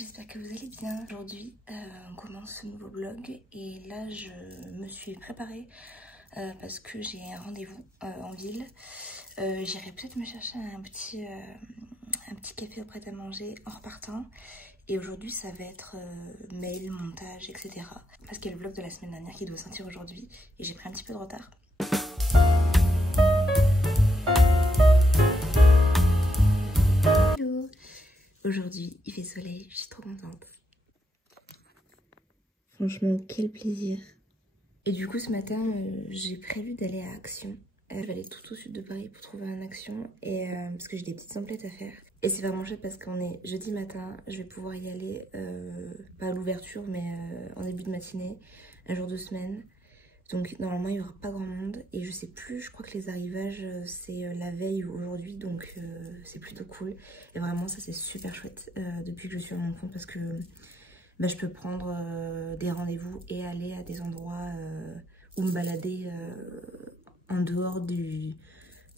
j'espère que vous allez bien. Aujourd'hui, on commence ce nouveau vlog et là, je me suis préparée parce que j'ai un rendez-vous en ville. J'irai peut-être me chercher un petit café au prêt-à-manger en repartant. Et aujourd'hui, ça va être mail, montage, etc. Parce qu'il y a le vlog de la semaine dernière qui doit sortir aujourd'hui et j'ai pris un petit peu de retard. Hello! Aujourd'hui, il fait soleil, je suis trop contente. Franchement, quel plaisir. Et du coup, ce matin, j'ai prévu d'aller à Action. Je vais aller tout au sud de Paris pour trouver un Action et parce que j'ai des petites emplettes à faire. Et c'est vraiment chouette parce qu'on est jeudi matin, je vais pouvoir y aller, pas à l'ouverture, mais en début de matinée, un jour de semaine. Donc normalement, il n'y aura pas grand monde et je sais plus, je crois que les arrivages, c'est la veille ou aujourd'hui, donc c'est plutôt cool. Et vraiment, ça c'est super chouette depuis que je suis à mon compte parce que bah, je peux prendre des rendez-vous et aller à des endroits où me balader en dehors du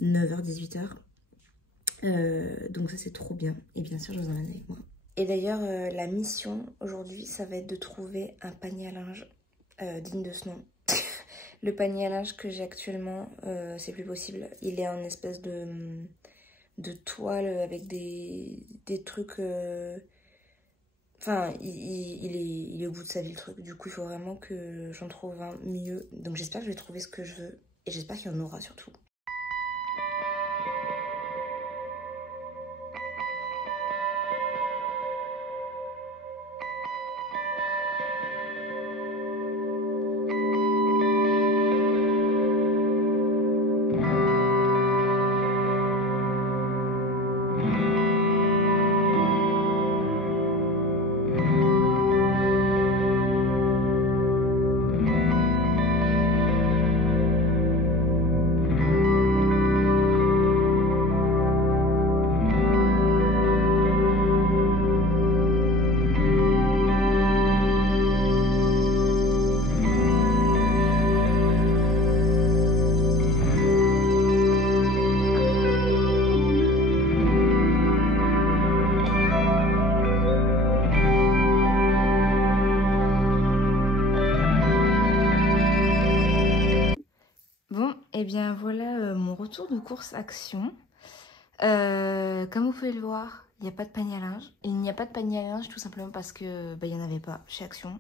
9h-18h. Donc ça c'est trop bien et bien sûr je vous emmène avec moi. Et d'ailleurs la mission aujourd'hui ça va être de trouver un panier à linge digne de ce nom. Le panier à linge que j'ai actuellement c'est plus possible, il est en espèce de toile avec des trucs enfin il est au bout de sa vie le truc, du coup il faut vraiment que j'en trouve un mieux, donc j'espère que je vais trouver ce que je veux et j'espère qu'il y en aura surtout. Bon, et bien voilà mon retour de course Action. Comme vous pouvez le voir, il n'y a pas de panier à linge. Et il n'y a pas de panier à linge tout simplement parce que il n'y en avait pas chez Action.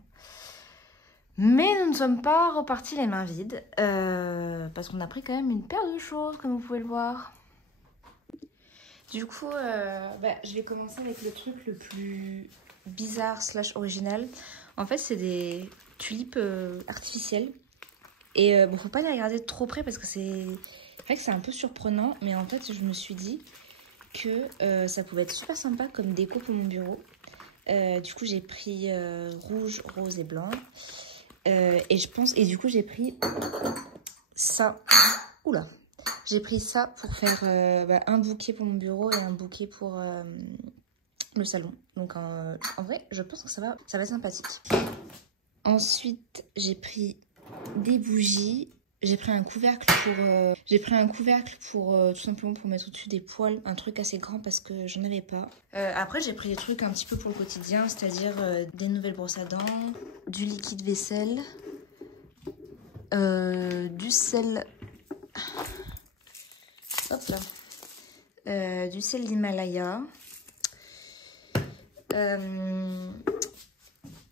Mais nous ne sommes pas repartis les mains vides parce qu'on a pris quand même une paire de choses comme vous pouvez le voir. Du coup, je vais commencer avec le truc le plus bizarre / original. En fait, c'est des tulipes artificielles. Et bon, faut pas les regarder de trop près parce que c'est vrai que c'est un peu surprenant. Mais en fait, je me suis dit que ça pouvait être super sympa comme déco pour mon bureau. Du coup, j'ai pris rouge, rose et blanc. Et du coup, j'ai pris ça. Oula! J'ai pris ça pour faire un bouquet pour mon bureau et un bouquet pour le salon. Donc en vrai, je pense que ça va être sympathique. Ensuite, j'ai pris des bougies. J'ai pris un couvercle pour tout simplement pour mettre au-dessus des poêles, un truc assez grand parce que j'en avais pas. Après j'ai pris des trucs un petit peu pour le quotidien, c'est-à-dire des nouvelles brosses à dents, du liquide vaisselle, du sel, hop là, du sel d'Himalaya.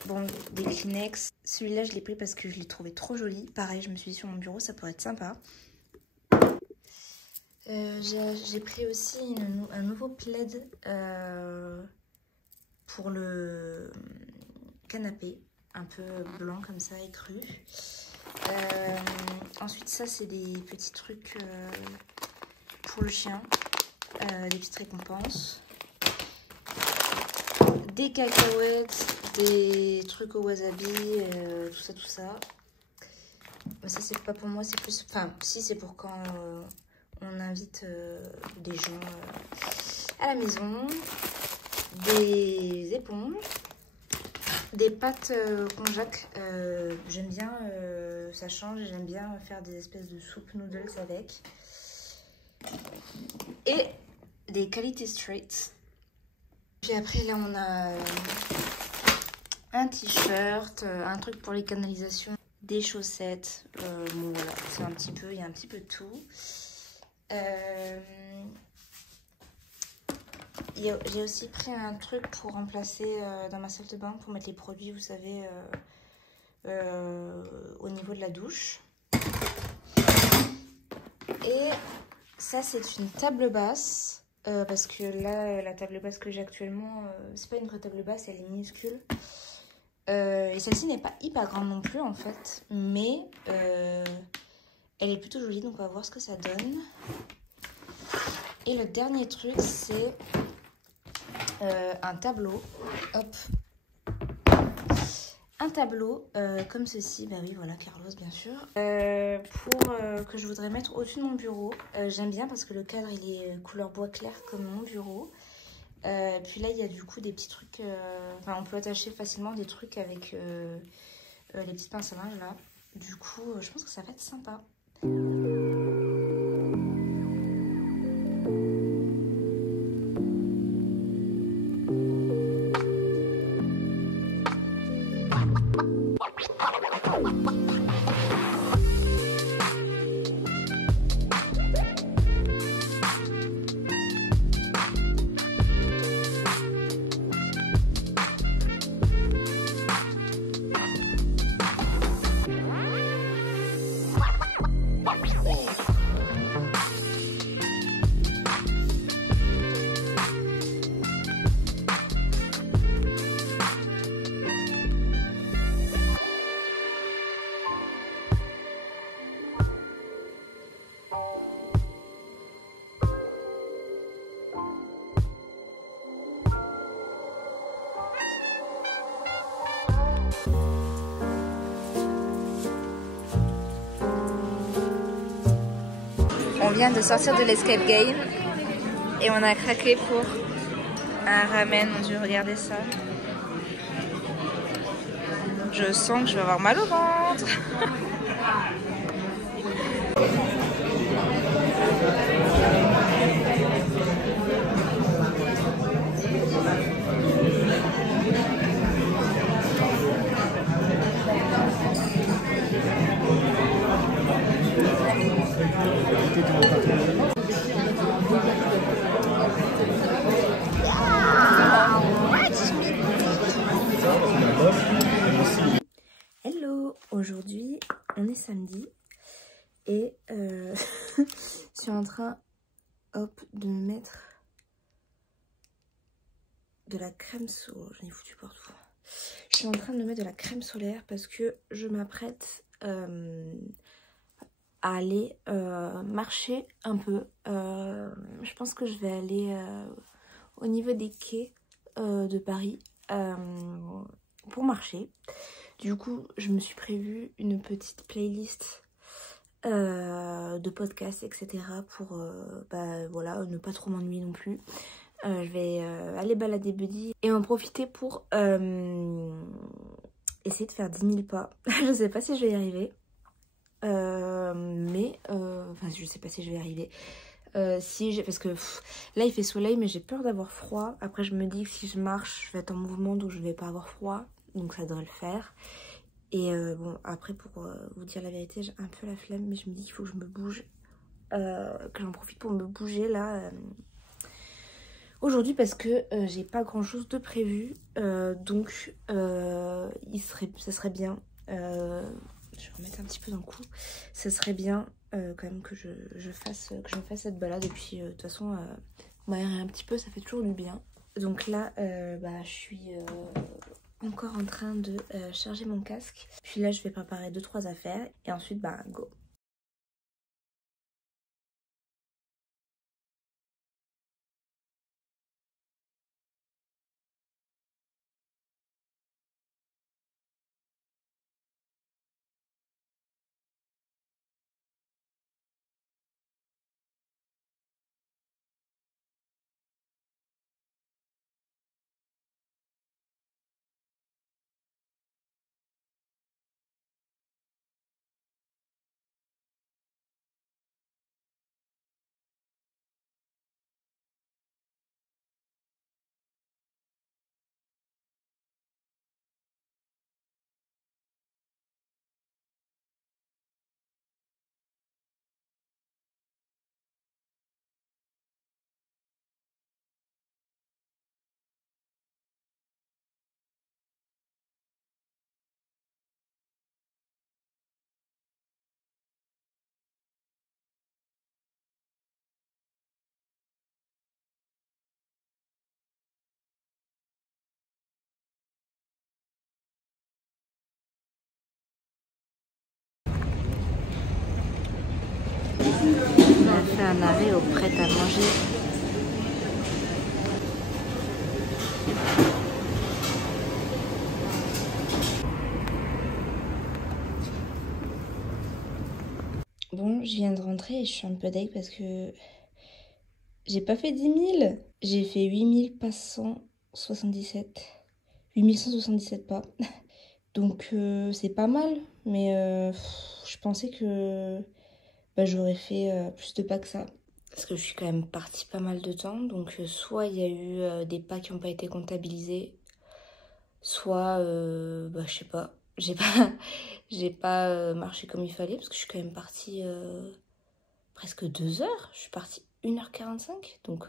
Bon, des Kleenex. Celui-là, je l'ai pris parce que je l'ai trouvé trop joli. Pareil, je me suis dit sur mon bureau, ça pourrait être sympa. J'ai pris aussi un nouveau plaid pour le canapé. Un peu blanc comme ça, écru. Ensuite, ça, c'est des petits trucs pour le chien. Des petites récompenses. Des cacahuètes, des trucs au wasabi, tout ça. Mais ça, c'est pas pour moi, c'est plus... Enfin, si, c'est pour quand on invite des gens à la maison. Des éponges. Des pâtes konjac. J'aime bien, ça change. J'aime bien faire des espèces de soupe noodles avec. Et des qualités straight. Puis après là on a un t-shirt, un truc pour les canalisations, des chaussettes. Bon voilà, c'est un petit peu, il y a un petit peu de tout. J'ai aussi pris un truc pour remplacer dans ma salle de bain, pour mettre les produits, vous savez, au niveau de la douche. Et ça, c'est une table basse, parce que là, la table basse que j'ai actuellement, c'est pas une vraie table basse, elle est minuscule. Et celle-ci n'est pas hyper grande non plus, en fait, mais elle est plutôt jolie, donc on va voir ce que ça donne. Et le dernier truc, c'est un tableau. Hop. Un tableau comme ceci, bah oui voilà, Carlos bien sûr, que je voudrais mettre au-dessus de mon bureau. J'aime bien parce que le cadre il est couleur bois clair comme mon bureau. Puis là il y a du coup des petits trucs, enfin on peut attacher facilement des trucs avec les petites pinces à linge là. Du coup je pense que ça va être sympa. On vient de sortir de l'escape game et on a craqué pour un ramen. Mon Dieu, regardez ça. Je sens que je vais avoir mal au ventre. Hello, aujourd'hui on est samedi et je suis en train de me mettre de la crème solaire. J'en ai foutu partout. Je suis en train de me mettre de la crème solaire parce que je m'apprête à aller marcher un peu. Je pense que je vais aller au niveau des quais de Paris pour marcher. Du coup, je me suis prévu une petite playlist de podcasts, etc. pour voilà, ne pas trop m'ennuyer non plus. Je vais aller balader Buddy et en profiter pour essayer de faire 10 000 pas. Je sais pas si je vais y arriver. Enfin, je sais pas si je vais y arriver. Parce que là il fait soleil, mais j'ai peur d'avoir froid. Après, je me dis que si je marche, je vais être en mouvement, donc je vais pas avoir froid. Donc ça devrait le faire. Et bon, après, pour vous dire la vérité, j'ai un peu la flemme, mais je me dis qu'il faut que je me bouge. Que j'en profite pour me bouger là. Aujourd'hui, parce que j'ai pas grand chose de prévu. Donc, ça serait bien. Je vais remettre un petit peu dans le coup. Ça serait bien quand même que je me fasse cette balade. Et puis, de toute façon, m'aérer un petit peu, ça fait toujours du bien. Donc là, je suis encore en train de charger mon casque. Puis là, je vais préparer 2-3 affaires. Et ensuite, go. On a fait un arrêt au prêt à manger. Bon, je viens de rentrer et je suis un peu deg parce que j'ai pas fait 10 000. J'ai fait 8 477. 8177 pas. Donc c'est pas mal, mais je pensais que j'aurais fait plus de pas que ça. Parce que je suis quand même partie pas mal de temps, donc soit il y a eu des pas qui n'ont pas été comptabilisés, soit, je sais pas, j'ai pas marché comme il fallait, parce que je suis quand même partie presque 2 heures. Je suis partie 1h45, donc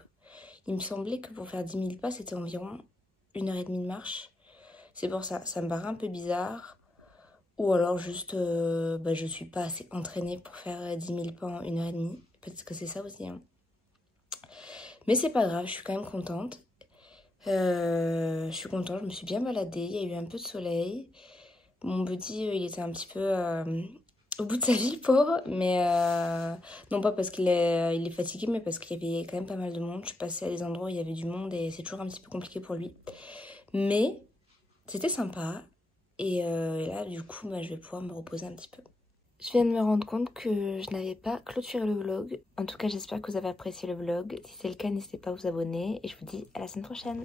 il me semblait que pour faire 10 000 pas, c'était environ 1h30 de marche. C'est pour ça, ça me paraît un peu bizarre. Ou alors juste, je suis pas assez entraînée pour faire 10 000 pas en 1h30. Peut-être que c'est ça aussi, hein. Mais c'est pas grave, je suis quand même contente. Je suis contente, je me suis bien baladée, il y a eu un peu de soleil. Mon buddy, il était un petit peu au bout de sa vie, pauvre. Mais non pas parce il est fatigué, mais parce qu'il y avait quand même pas mal de monde. Je suis passée à des endroits où il y avait du monde et c'est toujours un petit peu compliqué pour lui. Mais c'était sympa. Et là, du coup, je vais pouvoir me reposer un petit peu. Je viens de me rendre compte que je n'avais pas clôturé le vlog. En tout cas, j'espère que vous avez apprécié le vlog. Si c'est le cas, n'hésitez pas à vous abonner. Et je vous dis à la semaine prochaine.